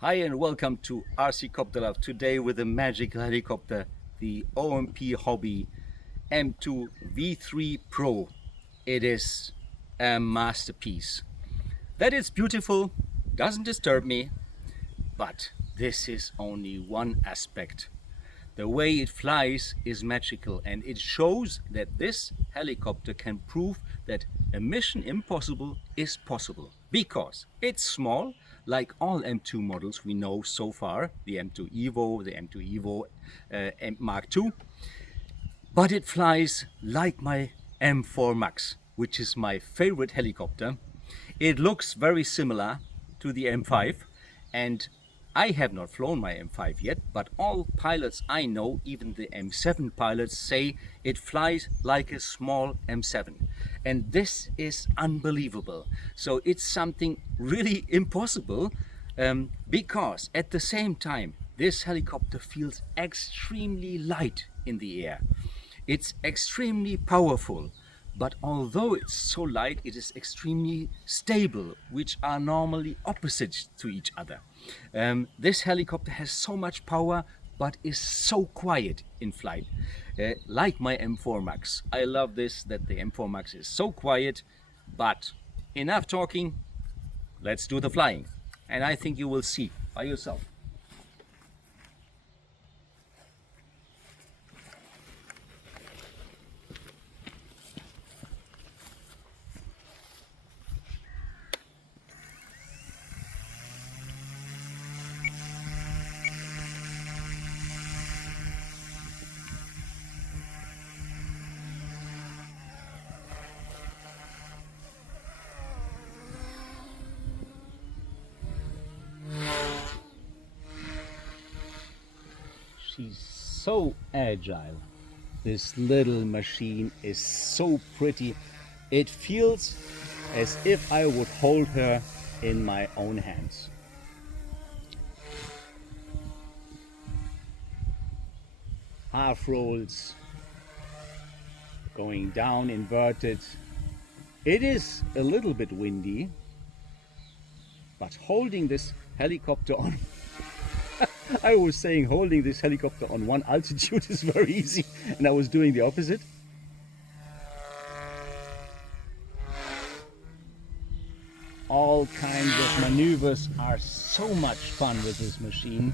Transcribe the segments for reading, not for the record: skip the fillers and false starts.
Hi and welcome to RC Copter Love. Today with a magical helicopter, the OMPHOBBY M2 V3 Pro. It is a masterpiece. That it's beautiful doesn't disturb me, but this is only one aspect. The way it flies is magical, and it shows that this helicopter can prove that a mission impossible is possible. Because it's small, like all M2 models we know so far, the M2 Evo, the M2 Evo Mark II, but it flies like my M4 Max, which is my favorite helicopter. It looks very similar to the M5, and I have not flown my M5 yet, but all pilots I know, even the M7 pilots, say it flies like a small M7. And this is unbelievable. So it's something really impossible, because at the same time, this helicopter feels extremely light in the air. It's extremely powerful, but although it's so light, it is extremely stable, which are normally opposite to each other. This helicopter has so much power, but is so quiet in flight, like my M4 Max. I love this, that the M4 Max is so quiet, but enough talking, let's do the flying. And I think you will see by yourself. She's so agile. This little machine is so pretty. It feels as if I would hold her in my own hands. Half rolls, going down inverted. It is a little bit windy, but holding this helicopter on I was saying holding this helicopter on one altitude is very easy, and I was doing the opposite. All kinds of maneuvers are so much fun with this machine.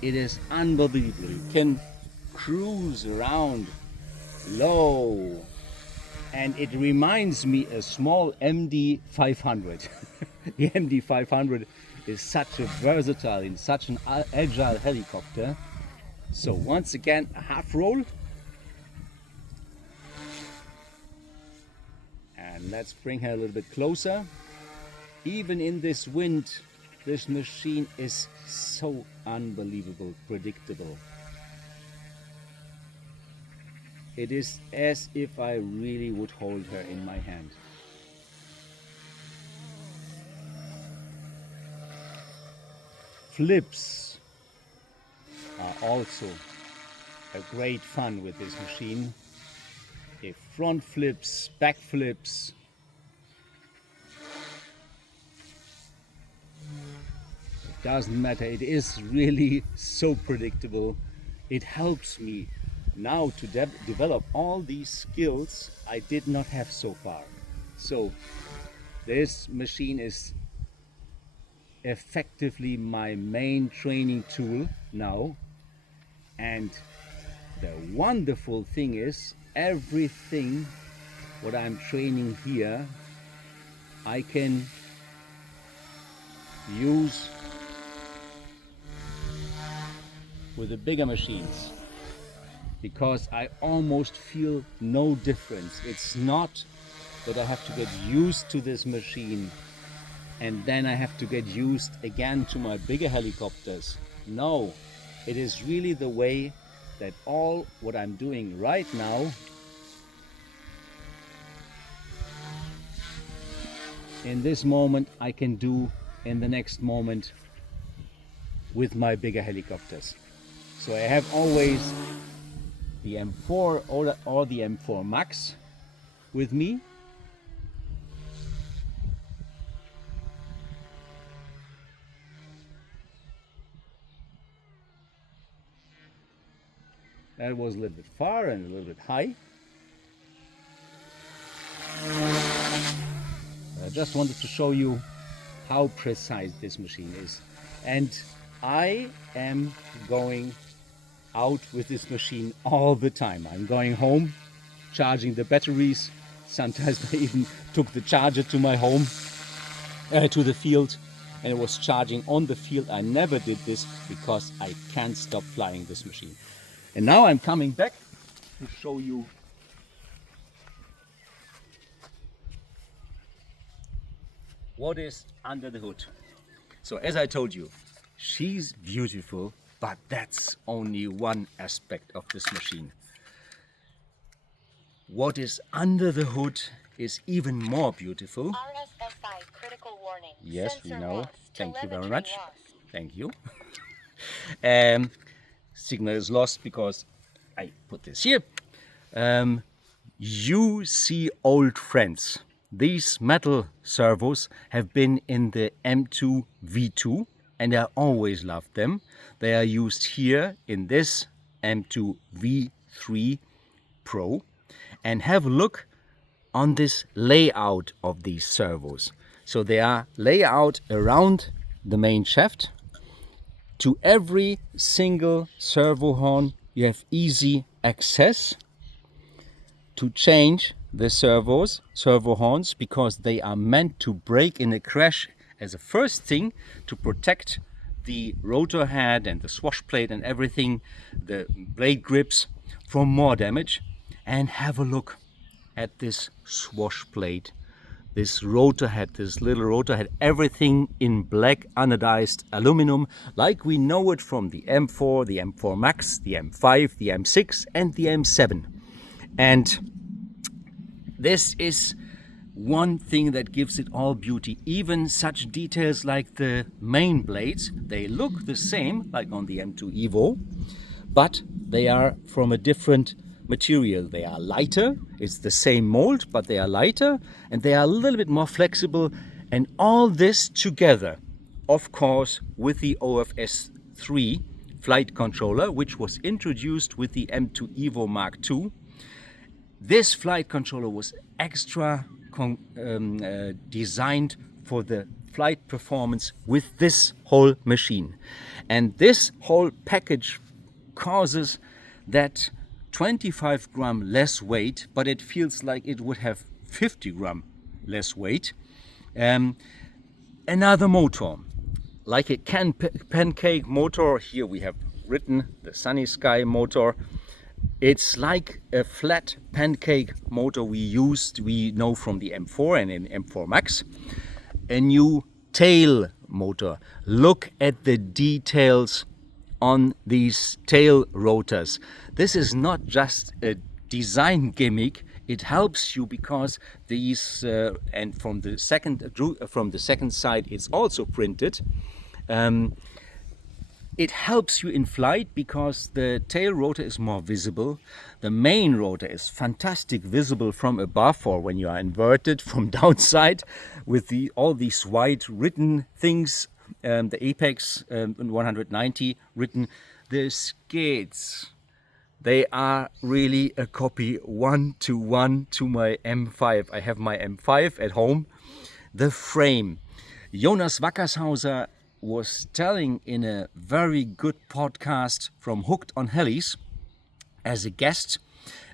It is unbelievable. You can cruise around low, and it reminds me a small MD 500. The MD 500 is such a versatile and such an agile helicopter. So once again, a half roll. And let's bring her a little bit closer. Even in this wind, this machine is so unbelievable, predictable. It is as if I really would hold her in my hand. Flips are also a great fun with this machine. If front flips, back flips. It doesn't matter, it is really so predictable. It helps me now to develop all these skills I did not have so far. So this machine is effectively my main training tool now, and the wonderful thing is everything what I'm training here I can use with the bigger machines, because I almost feel no difference. It's not that I have to get used to this machine and then I have to get used again to my bigger helicopters. No, it is really the way that all what I'm doing right now in this moment I can do in the next moment with my bigger helicopters. So I have always the M4 or the M4 Max with me. It was a little bit far and a little bit high. I just wanted to show you how precise this machine is. And I am going out with this machine all the time. I'm going home, charging the batteries. Sometimes I even took the charger to my home, to the field, and it was charging on the field. I never did this because I can't stop flying this machine. And now I'm coming back to show you what is under the hood. So as I told you, she's beautiful, but that's only one aspect of this machine. What is under the hood is even more beautiful. RSSI critical warning. Yes, we know. Lost. Thank you very Telemetry much. lost. Thank you. Signal is lost because I put this here. You see old friends. These metal servos have been in the M2 V2 and I always loved them. They are used here in this M2 V3 Pro. And have a look on this layout of these servos. So they are layout around the main shaft. To every single servo horn you have easy access to change the servo horns, because they are meant to break in a crash as a first thing to protect the rotor head and the swash plate and everything, the blade grips, from more damage. And have a look at this swash plate, this rotor head, this little rotor head, everything in black anodized aluminum, like we know it from the M4, the M4 Max, the M5, the M6 and the M7. And this is one thing that gives it all beauty. Even such details like the main blades, they look the same like on the M2 Evo, but they are from a different material. They are lighter, it's the same mold, but they are lighter and they are a little bit more flexible. And all this together, of course, with the OFS 3 flight controller, which was introduced with the M2 Evo Mark II. This flight controller was extra designed for the flight performance with this whole machine. And this whole package causes that 25 gram less weight, but it feels like it would have 50 gram less weight. Another motor, like a pancake motor. Here we have written the Sunny Sky motor. It's like a flat pancake motor we know from the M4 and in M4 Max. A new tail motor. Look at the details on these tail rotors. This is not just a design gimmick. It helps you because these and from the second side it's also printed. It helps you in flight because the tail rotor is more visible. The main rotor is fantastic visible from above, or when you are inverted from downside, with all these white written things. The apex 190 written. The skids, they are really a copy 1-to-1 to my M5. I have my M5 at home. The frame, Jonas Wackershauser was telling in a very good podcast from Hooked on Helis as a guest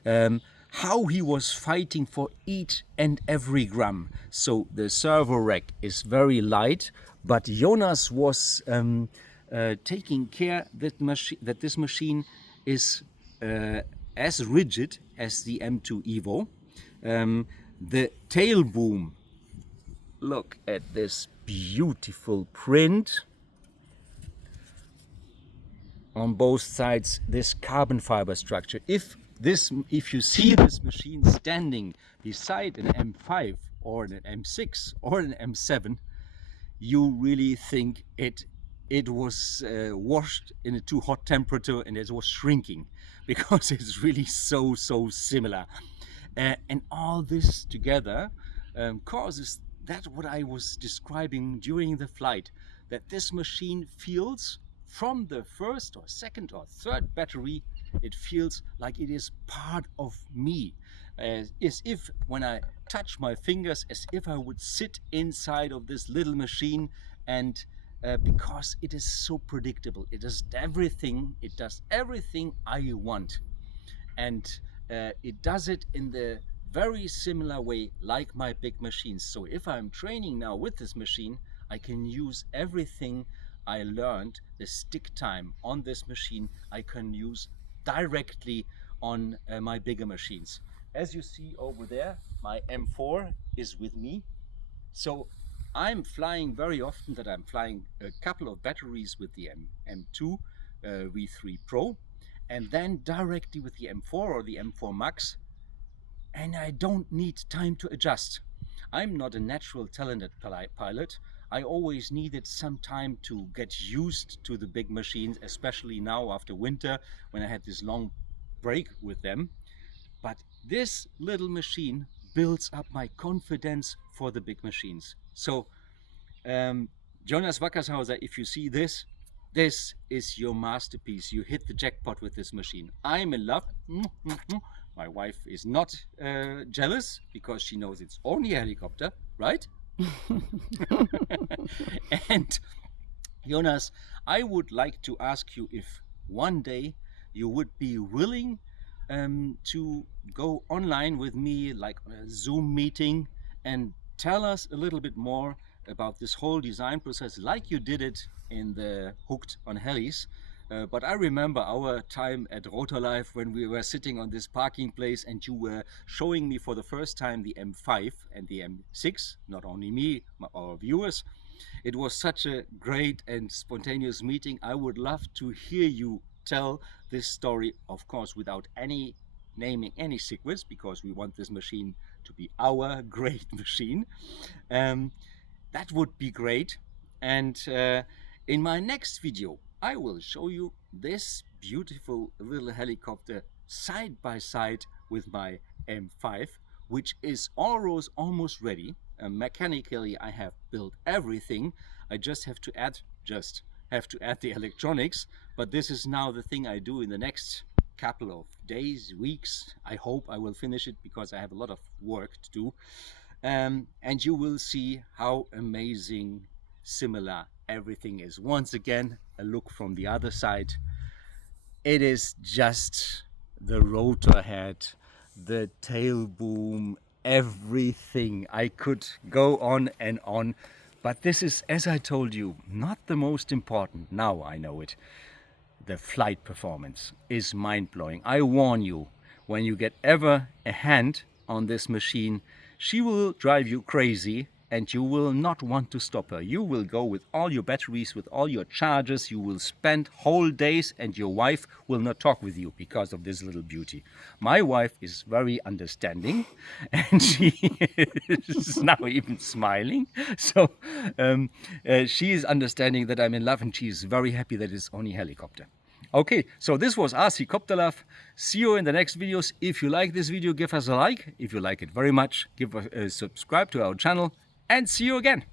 how he was fighting for each and every gram. So the servo rack is very light, but Jonas was taking care that this machine is as rigid as the M2 Evo. The tail boom, look at this beautiful print on both sides, this carbon fiber structure. If you see this machine standing beside an M5 or an M6 or an M7, you really think it was washed in a too hot temperature and it was shrinking, because it's really so similar. And all this together causes that what I was describing during the flight, that this machine feels from the first or second or third battery It feels like it is part of me, as if when I touch my fingers, as if I would sit inside of this little machine. And because it is so predictable, it does everything I want. And it does it in the very similar way like my big machines. So if I'm training now with this machine, I can use everything I learned, the stick time on this machine, I can use directly on my bigger machines. As you see over there, my M4 is with me. So I'm flying very often that I'm flying a couple of batteries with the M2 V3 Pro, and then directly with the M4 or the M4 Max, and I don't need time to adjust. I'm not a natural talented pilot. I always needed some time to get used to the big machines, especially now after winter when I had this long break with them. But this little machine builds up my confidence for the big machines. So Jonas Wackershauser, if you see this, this is your masterpiece. You hit the jackpot with this machine. I'm in love. My wife is not jealous because she knows it's only a helicopter, right? And Jonas, I would like to ask you if one day you would be willing to go online with me, like on a Zoom meeting, and tell us a little bit more about this whole design process, like you did it in the woukd on helis. But I remember our time at Rotorlife when we were sitting on this parking place and you were showing me for the first time the M5 and the M6, not only me, our viewers. It was such a great and spontaneous meeting. I would love to hear you tell this story, of course, without any naming any secrets, because we want this machine to be our great machine. That would be great. And in my next video, I will show you this beautiful little helicopter side by side with my M5, which is almost ready. Mechanically, I have built everything. I just have to add the electronics. But this is now the thing I do in the next couple of days, weeks. I hope I will finish it because I have a lot of work to do. And you will see how amazing similar everything is. Once again, a look from the other side. It is just the rotor head, the tail boom, everything. I could go on and on, but this is, as I told you, not the most important. Now I know it. The flight performance is mind-blowing. I warn you, when you get ever a hand on this machine, she will drive you crazy and you will not want to stop her. You will go with all your batteries, with all your chargers. You will spend whole days and your wife will not talk with you because of this little beauty. My wife is very understanding and she is now even smiling. So she is understanding that I'm in love and she is very happy that it's only helicopter. Okay, so this was RC Copter Love. See you in the next videos. If you like this video, give us a like. If you like it very much, give us a subscribe to our channel and see you again.